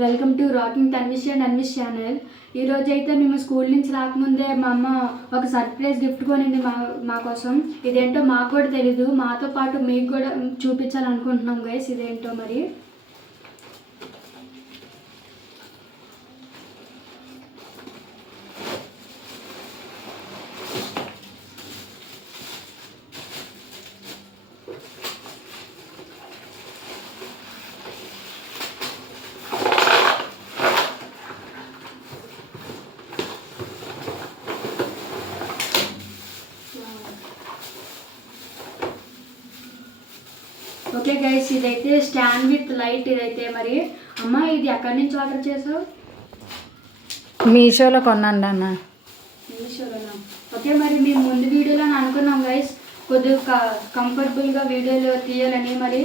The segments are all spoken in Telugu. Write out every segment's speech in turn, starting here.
Welcome to rocking Tanvish and Anvish channel. ఈరోజు అయితే మేము స్కూల్ నుంచి రాకముందే మా అమ్మ ఒక సర్ప్రైజ్ గిఫ్ట్ కొనింది మా కోసం. ఇదేంటో మాకు కూడా తెలీదు, మాతో పాటు మీకు కూడా చూపించాలనుకుంటున్నాం గైస్. ఇదేంటో మరి ఓకే గైస్, ఇదైతే స్టాండ్ విత్ లైట్. ఇదైతే మరి అమ్మ ఇది ఎక్కడి నుంచి ఆర్డర్ చేసావు? మీషోలో కొన్నాను అన్న. మీషోలోనా? ఓకే, మరి మేము ముందు వీడియోలో అనుకున్నాం గైస్ కొద్దిగా కంఫర్టబుల్గా వీడియోలు తీయాలని, మరి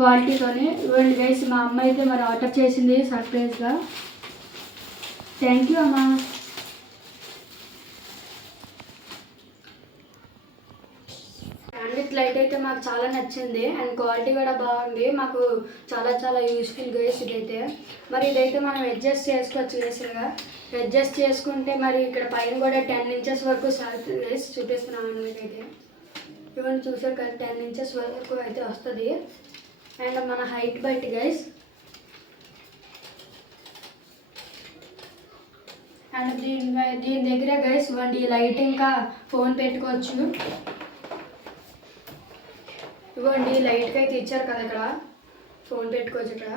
క్వాలిటీతోని. ఇవ్వండి గైస్, మా అమ్మ అయితే మరి ఆర్డర్ చేసింది సర్ప్రైజ్గా. థ్యాంక్ యూ అమ్మ. విత్ లైట్ అయితే మాకు చాలా నచ్చింది అండ్ క్వాలిటీ కూడా బాగుంది. మాకు చాలా చాలా యూస్ఫుల్ గైస్ ఇదైతే. మరి ఇదైతే మనం అడ్జస్ట్ చేసుకోవచ్చు గైస్గా. అడ్జస్ట్ చేసుకుంటే మరి ఇక్కడ పైన కూడా 10 ఇంచెస్ వరకు గైస్ చూపిస్తున్నాను మీకైతే. ఇవన్నీ చూసారు కదా, 10 ఇంచెస్ వరకు అయితే వస్తుంది. అండ్ మన హైట్ బట్టి గైస్. అండ్ దీని దగ్గర గైస్ ఇవ్వండి లైట్, ఇంకా ఫోన్ పెట్టుకోవచ్చు. ఇవ్వండి లైట్గా అయితే ఇచ్చారు కదా, ఇక్కడ ఫోన్ పెట్టుకోవచ్చు ఇక్కడ.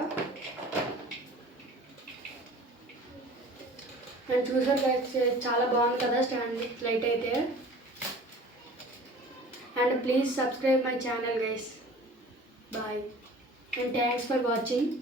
అండ్ చూసారు గైస్, చాలా బాగుంది కదా స్టాండ్ లైట్ అయితే. And please subscribe my channel guys. Bye and thanks for watching.